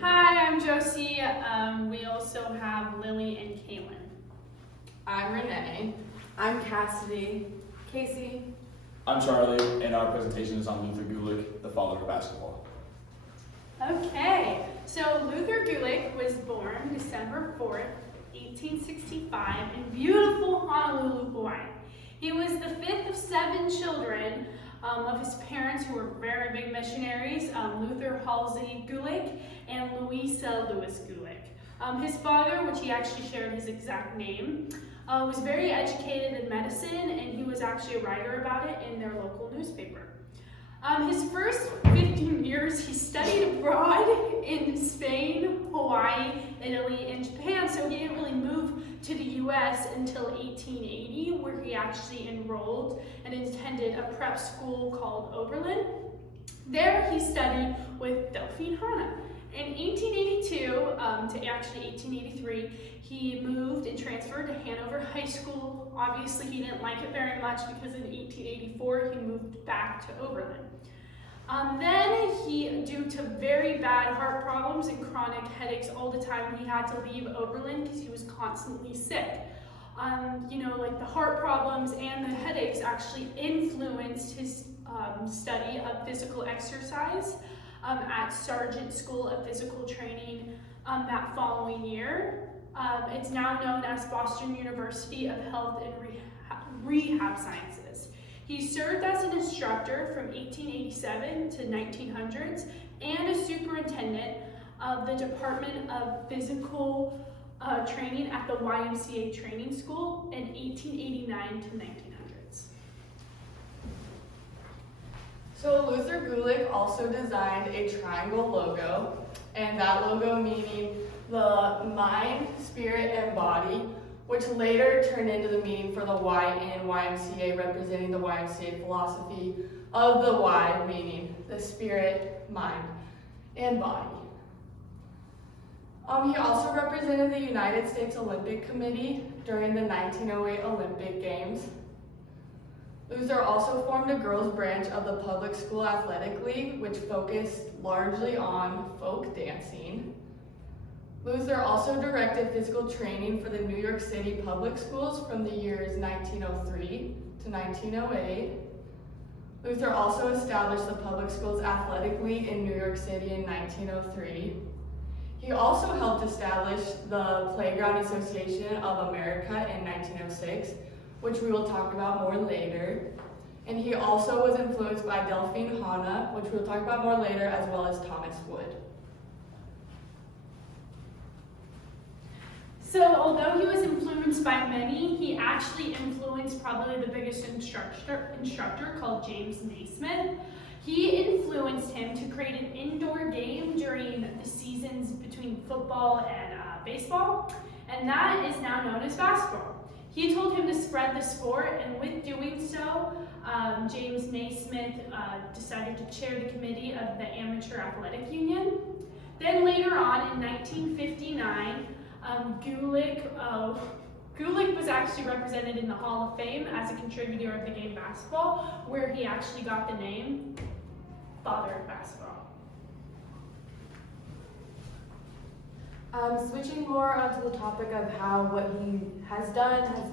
Hi, I'm Josie. We also have Lily and Caitlin. I'm Renee. I'm Cassidy. Casey. I'm Charlie, and our presentation is on Luther Gulick, the father of basketball. Okay, so Luther Gulick was born December 4th, 1865 in beautiful Honolulu, Hawaii. He was the fifth of 7 children of his parents who were very big missionaries, Luther Halsey Gulick and Louisa Lewis Gulick. His father, which he actually shared his exact name, was very educated in medicine, and he was actually a writer about it in their local newspaper. His first 15 years, he studied abroad in Spain, Hawaii, Italy, and Japan, so he didn't really move to the US until 1880, where he actually enrolled and attended a prep school called Oberlin. There he studied with Delphine Hanna. In 1882 to actually 1883, he moved and transferred to Hanover High School. Obviously, he didn't like it very much because in 1884, he moved back to Oberlin. Then he, due to very bad heart problems and chronic headaches all the time, he had to leave Oberlin because he was constantly sick. Like the heart problems and the headaches actually influenced his study of physical exercise at Sargent School of Physical Training that following year. It's now known as Boston University of Health and Rehab Sciences. He served as an instructor from 1887 to 1900s and a superintendent of the Department of Physical Training at the YMCA Training School in 1889 to 1900s. So Luther Gulick also designed a triangle logo, and that logo meaning the mind, spirit, and body, which later turned into the meaning for the Y in YMCA, representing the YMCA philosophy of the Y, meaning the spirit, mind, and body. He also represented the United States Olympic Committee during the 1908 Olympic Games. Luther also formed a girls' branch of the Public School Athletic League, which focused largely on folk dancing. Luther also directed physical training for the New York City public schools from the years 1903 to 1908. Luther also established the Public Schools Athletic League in New York City in 1903. He also helped establish the Playground Association of America in 1906, which we will talk about more later. And he also was influenced by Delphine Hanna, which we'll talk about more later, as well as Thomas Wood. So although he was influenced by many, he actually influenced probably the biggest instructor called James Naismith. He influenced him to create an indoor game during the seasons between football and baseball, and that is now known as basketball. He told him to spread the sport, and with doing so, James Naismith decided to chair the committee of the Amateur Athletic Union. Then later on in 1959, Gulick was actually represented in the Hall of Fame as a contributor of the game basketball, where he actually got the name Father of Basketball. Switching more onto the topic of how what he has done has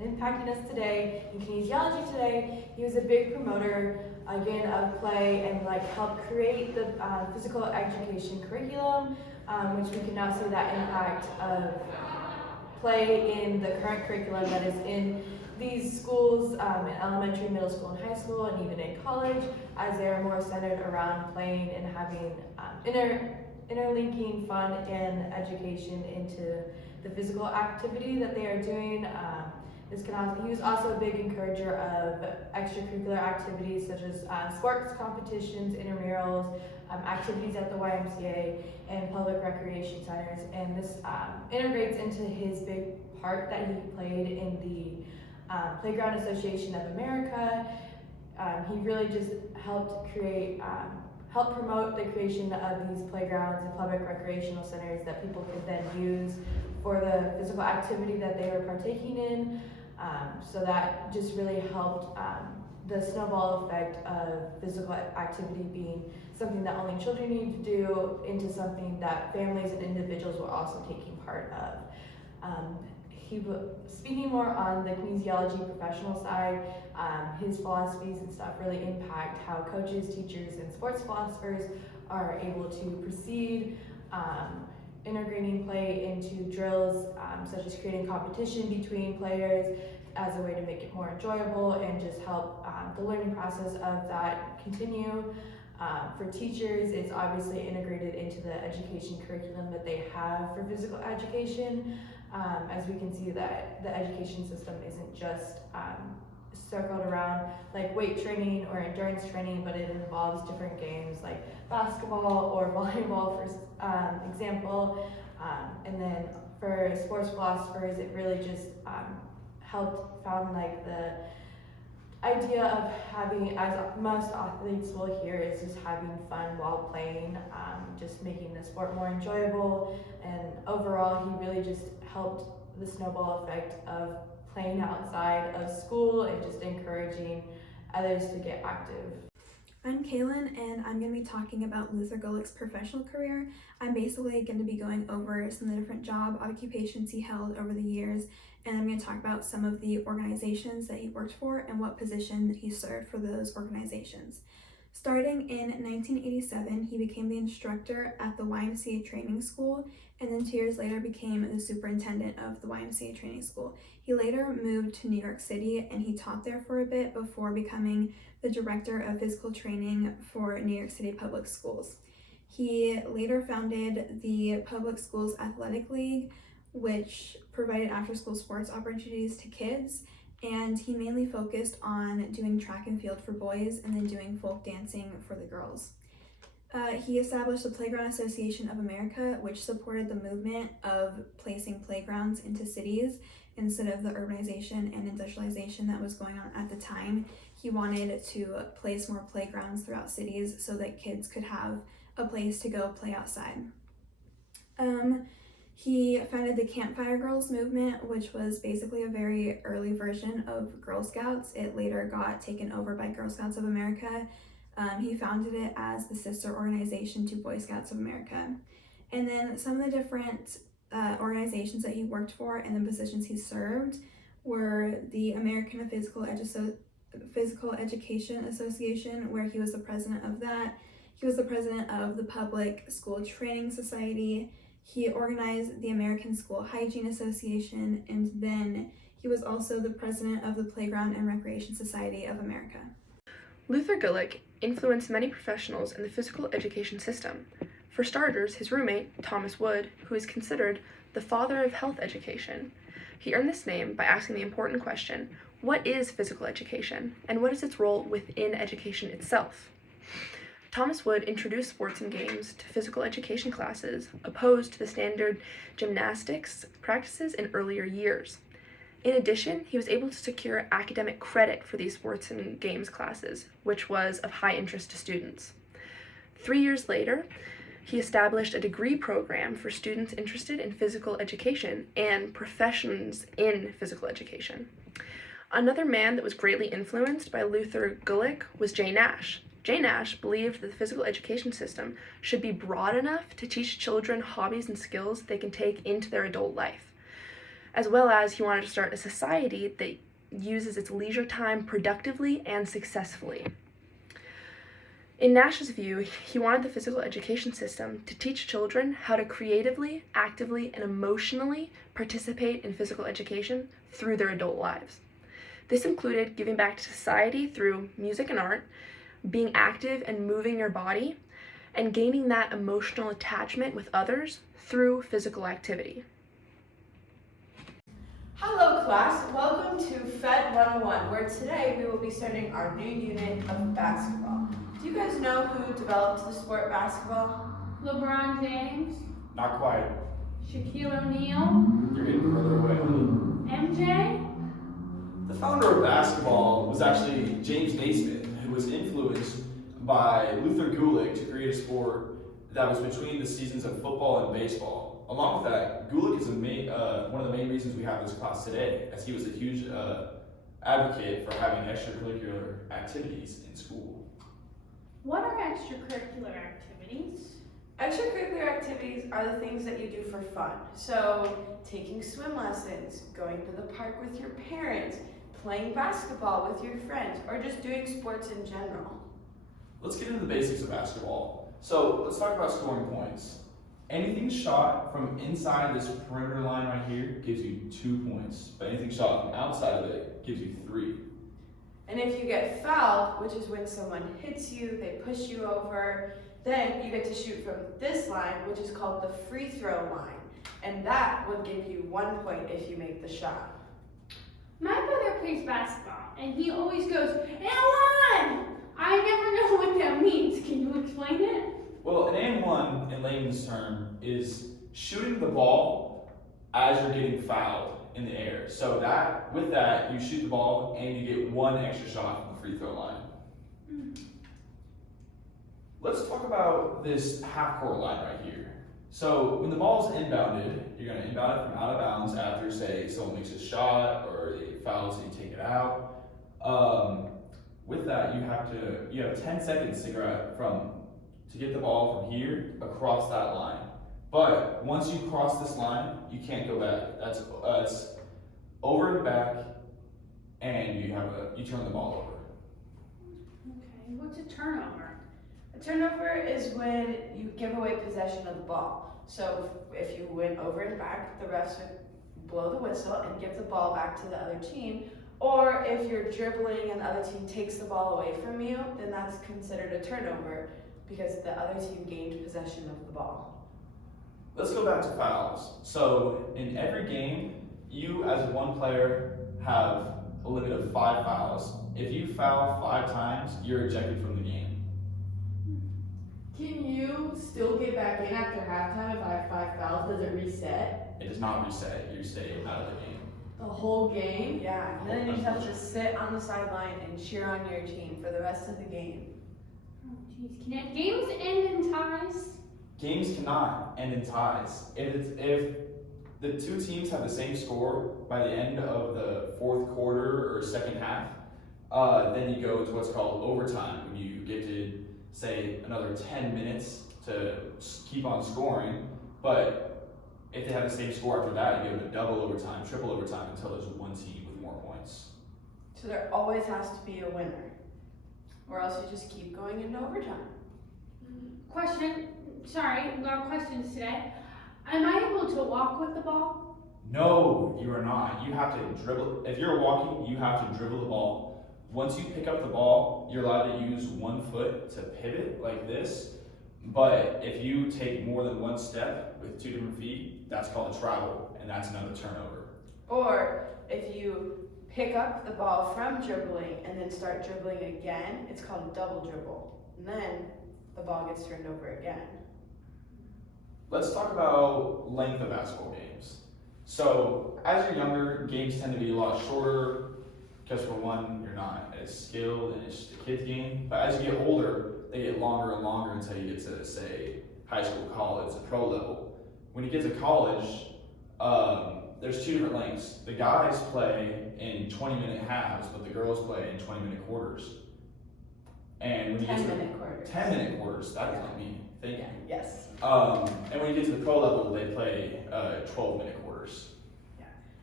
impacted us today in kinesiology today, he was a big promoter again of play and helped create the physical education curriculum, which we can now see that impact of play in the current curriculum that is in these schools, in elementary, middle school, and high school, and even in college, as they are more centered around playing and having interlinking fun and education into the physical activity that they are doing. He was also a big encourager of extracurricular activities such as sports competitions, intramurals, activities at the YMCA, and public recreation centers. And this integrates into his big part that he played in the Playground Association of America. He really just helped promote the creation of these playgrounds and public recreational centers that people could then use for the physical activity that they were partaking in. So that just really helped the snowball effect of physical activity being something that only children need to do into something that families and individuals were also taking part of. Speaking more on the kinesiology professional side, his philosophies and stuff really impact how coaches, teachers, and sports philosophers are able to proceed, integrating play into drills, such as creating competition between players as a way to make it more enjoyable and just help the learning process of that continue. For teachers, it's obviously integrated into the education curriculum that they have for physical education, as we can see that the education system isn't just circled around like weight training or endurance training, but it involves different games like basketball or volleyball, for example. And then for sports philosophers, it really just helped found like the idea of having, as most athletes will hear, is just having fun while playing, just making the sport more enjoyable. And overall, he really just helped the snowball effect of playing outside of school and just encouraging others to get active. I'm Kaylin, and I'm going to be talking about Luther Gulick's professional career. I'm basically going to be going over some of the different job occupations he held over the years, and I'm going to talk about some of the organizations that he worked for and what position that he served for those organizations. Starting in 1987, he became the instructor at the YMCA training school, and then 2 years later became the superintendent of the YMCA training school. He later moved to New York City, and he taught there for a bit before becoming the director of physical training for New York City Public Schools. He later founded the Public Schools Athletic League, which provided after-school sports opportunities to kids, and he mainly focused on doing track and field for boys and then doing folk dancing for the girls. He established the Playground Association of America, which supported the movement of placing playgrounds into cities instead of the urbanization and industrialization that was going on at the time. He wanted to place more playgrounds throughout cities so that kids could have a place to go play outside. He founded the Campfire Girls movement, which was basically a very early version of Girl Scouts. It later got taken over by Girl Scouts of America. He founded it as the sister organization to Boy Scouts of America. And then some of the different organizations that he worked for and the positions he served were the American Physical Education Association, where he was the president of that. He was the president of the Public School Training Society. He organized the American School Hygiene Association, and then he was also the president of the Playground and Recreation Society of America. Luther Gulick influenced many professionals in the physical education system. For starters, his roommate, Thomas Wood, who is considered the father of health education. He earned this name by asking the important question, what is physical education, and what is its role within education itself? Thomas Wood introduced sports and games to physical education classes, opposed to the standard gymnastics practices in earlier years. In addition, he was able to secure academic credit for these sports and games classes, which was of high interest to students. 3 years later, he established a degree program for students interested in physical education and professions in physical education. Another man that was greatly influenced by Luther Gulick was J. Nash. J. Nash believed that the physical education system should be broad enough to teach children hobbies and skills they can take into their adult life, as well as he wanted to start a society that uses its leisure time productively and successfully. In Nash's view, he wanted the physical education system to teach children how to creatively, actively, and emotionally participate in physical education through their adult lives. This included giving back to society through music and art, being active and moving your body, and gaining that emotional attachment with others through physical activity. Hello class, welcome to Fed 101, where today we will be starting our new unit of basketball. Do you guys know who developed the sport basketball? LeBron James, Not quite. Shaquille O'Neal, You're getting further away. MJ. The founder of basketball was actually James Naismith, who was influenced by Luther Gulick to create a sport that was between the seasons of football and baseball. Along with that, Gulick is one of the main reasons we have this class today, as he was a huge advocate for having extracurricular activities in school. What are extracurricular activities? Extracurricular activities are the things that you do for fun. So, taking swim lessons, going to the park with your parents, playing basketball with your friends, or just doing sports in general. Let's get into the basics of basketball. So let's talk about scoring points. Anything shot from inside this perimeter line right here gives you 2 points, but anything shot from outside of it gives you 3. And if you get fouled, which is when someone hits you, they push you over, then you get to shoot from this line, which is called the free throw line. And that will give you 1 point if you make the shot. My brother plays basketball, and he always goes, and one! I never know what that means. Can you explain it? Well, an and one in layman's term is shooting the ball as you're getting fouled in the air. So with that, you shoot the ball and you get 1 extra shot from the free throw line. Let's talk about this half court line right here. So when the ball is inbounded, you're going to inbound it from out of bounds after, say, someone makes a shot or they fouls and you take it out. With that, you have 10 seconds to get the ball from here across that line. But once you cross this line, you can't go back. That's over and back, and you turn the ball over. Okay, what's a turnover? A turnover is when you give away possession of the ball. So if you went over and back, the refs would blow the whistle and give the ball back to the other team. Or if you're dribbling and the other team takes the ball away from you, then that's considered a turnover because the other team gained possession of the ball. Let's go back to fouls. So in every game, you as one player have a limit of 5 fouls. If you foul 5 times, you're ejected from the game. Can you still get back in after halftime if I have 5 fouls? Does it reset? It does not reset. You stay out of the game. The whole game? Yeah, and then you just have to sit on the sideline and cheer on your team for the rest of the game. Oh, jeez. Can games end in ties? Games cannot end in ties. If the 2 teams have the same score by the end of the 4th quarter or second half, then you go to what's called overtime, when you get to, say, another 10 minutes to keep on scoring. But if they have the same score after that, you go to double overtime, triple overtime until there's one team with more points. So there always has to be a winner, or else you just keep going into overtime. Question. Sorry, a lot of questions today. Am I able to walk with the ball? No, you are not. You have to dribble. If you're walking, you have to dribble the ball. Once you pick up the ball, you're allowed to use 1 foot to pivot like this. But if you take more than 1 step with 2 different feet, that's called a travel, and that's another turnover. Or if you pick up the ball from dribbling and then start dribbling again, it's called a double dribble. And then the ball gets turned over again. Let's talk about length of basketball games. So as you're younger, games tend to be a lot shorter because for one, you're not as skilled and it's just a kid's game. But as you get older, they get longer and longer until you get to, say, high school, college, the pro level. When you get to college, there's 2 different lengths. The guys play in 20-minute halves, but the girls play in 20-minute quarters. And when you get to 10-minute quarters. 10-minute quarters, that was like me. Thank you. Yes. And when you get to the pro level, they play 12-minute quarters.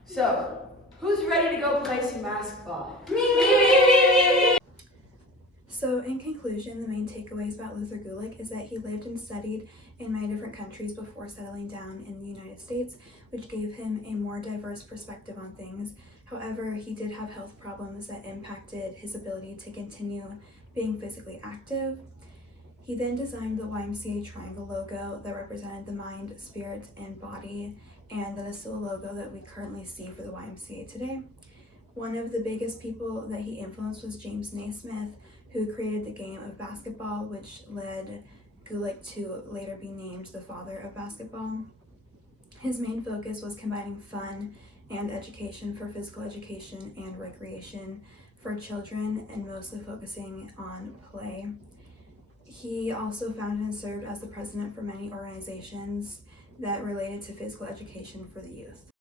So, who's ready to go play some basketball? So in conclusion, the main takeaways about Luther Gulick is that he lived and studied in many different countries before settling down in the United States, which gave him a more diverse perspective on things. However, he did have health problems that impacted his ability to continue being physically active. He then designed the YMCA triangle logo that represented the mind, spirit, and body, and that is still a logo that we currently see for the YMCA today. One of the biggest people that he influenced was James Naismith, who created the game of basketball, which led Gulick to later be named the father of basketball. His main focus was combining fun and education for physical education and recreation for children, and mostly focusing on play. He also founded and served as the president for many organizations that related to physical education for the youth.